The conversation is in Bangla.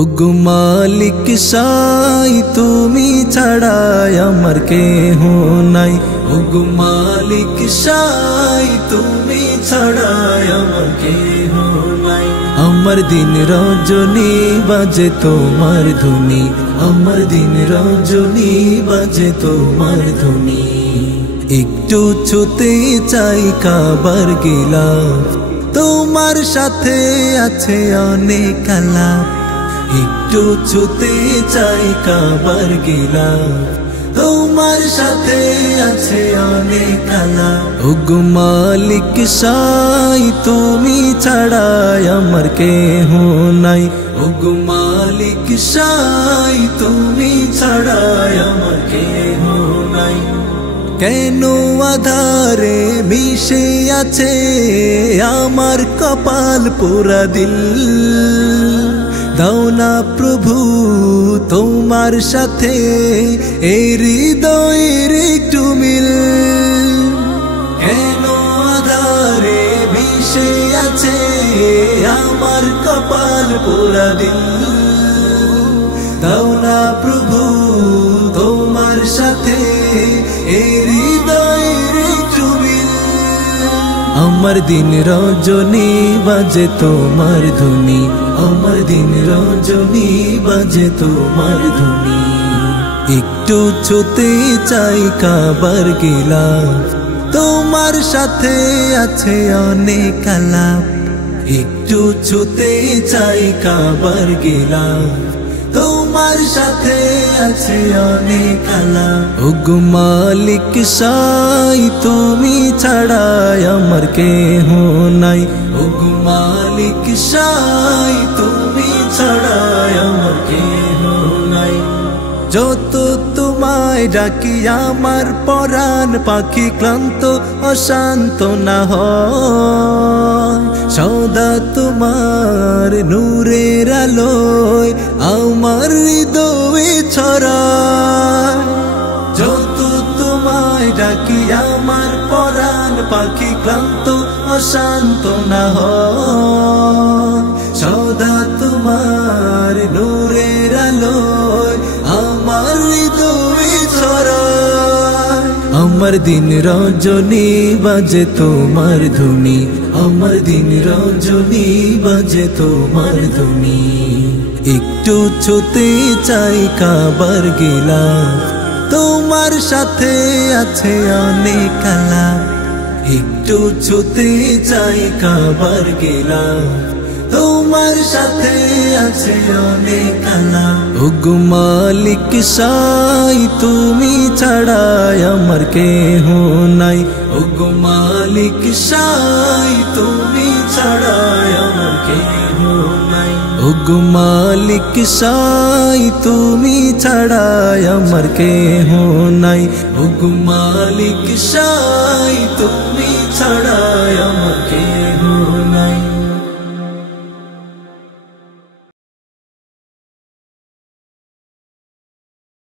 ওগো মালিক সাই তুমি ছাড়া আমার কেহ নাই। ওগো মালিক সাই তুমি ছাড়া আমার কেহ নাই। আমার দিন রজনী বাজে তোমার ধুনি, আমার দিন রজনী বাজে তোমার ধুনি। একটু ছুতে চাই কাবার গিলাফ, তোমার সাথে আছে অনেক আলাপ। একটু ছুতে চাই কাবার গিলাফ, তোমার সাথে আছে অনেক আলাপ। ওগো মালিক সাই তুমি ছাড়া আমার কেহ নাই। ওগো মালিক সাই তুমি ছাড়া আমার কেহ নাই। কেন আধারে মিশে আছে আমার কপাল পোড়া দিল, দাও না প্রভু তোমার সাথে এই হৃদয়ের একটু মিল। কেন আধারে মিশে আছে আমার কপাল পোড়া দিল, দাও না প্রভু তোমার সাথে এই হৃদয়ের একটু মিল। আমার দিন রজনী বাজে তোমার ধুনি, আমার দিন রজনী বাজে তোমার ধুনি। একটু ছুতে চাই কাবার গিলাফ, তোমার সাথে আছে অনেক আলাপ। একটু ছুতে চাই কাবার গিলাফ, তোমার সাথে আছে অনেক আলাপ। ওগো মালিক সাই তুমি ছাড়া আমার কেহ নাই। ওগো মালিক সাই তুমি ছাড়া আমার কেহ নাই। যত তোমায় ডাকি আমার পরাণ পাখি ক্লান্ত অশান্ত না হয়, সদা তোমার নূরের আলোয় আমার হৃদয়ে ছড়ায়। যত তোমায় ডাকি আমার পরাণ পাখি ক্লান্ত অশান্ত না হয়, সদা তোমার নূরের আলোয় আমার হৃদয়ে ছড়ায়। আমার দিন রজনী বাজে তোমার ধুনি, আমার দিন রজনী বাজে তোমার ধুনি। একটু ছুতে চাই কাবার গিলাফ, তোমার সাথে আছে অনেক আলাপ। একটু ছুতে চাই কাবার গিলাফ, তোমার সাথে আছে অনেক আলাপ। ওগো মালিক সাই তুমি ছাড়া আমার কেহ নাই। ওগো মালিক সাই তুমি ছাড়া আমার কেহ নাই। ওগো মালিক সাই তুমি ছাড়া আমার কেহ নাই। ওগো মালিক সাই তুমি ছাড়া